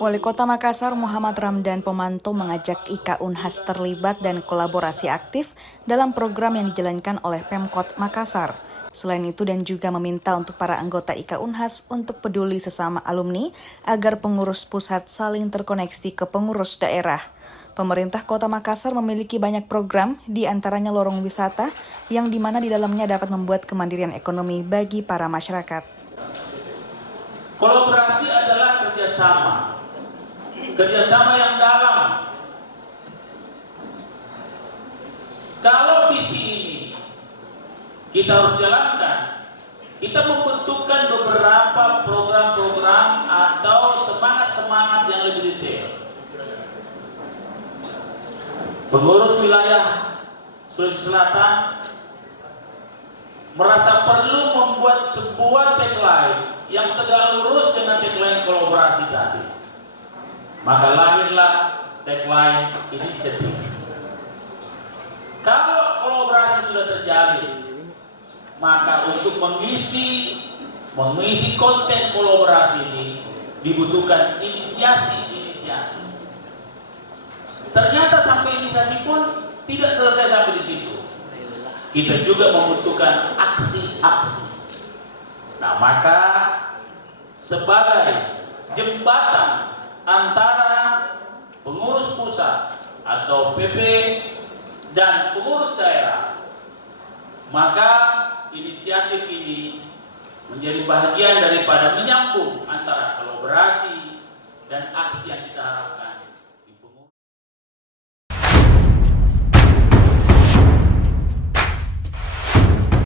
Wali Kota Makassar Muhammad Ramdan Pomanto mengajak IKA Unhas terlibat dan kolaborasi aktif dalam program yang dijalankan oleh Pemkot Makassar. Selain itu dan juga meminta untuk para anggota IKA Unhas untuk peduli sesama alumni agar pengurus pusat saling terkoneksi ke pengurus daerah. Pemerintah Kota Makassar memiliki banyak program, di antaranya lorong wisata, yang dimana di dalamnya dapat membuat kemandirian ekonomi bagi para masyarakat. Kolaborasi adalah kerjasama yang dalam. Kalau visi ini kita harus jalankan, kita membutuhkan beberapa program-program atau semangat-semangat yang lebih detail. Pengurus wilayah Sulawesi Selatan merasa perlu membuat sebuah tagline yang tegak lurus dengan tagline kolaborasi tadi. Maka lahirlah tagline inisiatif. Kalau kolaborasi sudah terjalin, maka untuk mengisi konten kolaborasi ini dibutuhkan inisiasi. Ternyata sampai inisiasi pun tidak selesai sampai di situ. Kita juga membutuhkan aksi-aksi. Nah, maka sebagai jembatan antara pengurus pusat atau PP dan pengurus daerah, maka inisiatif ini menjadi bagian daripada menyambung antara kolaborasi dan aksi yang kita harapkan.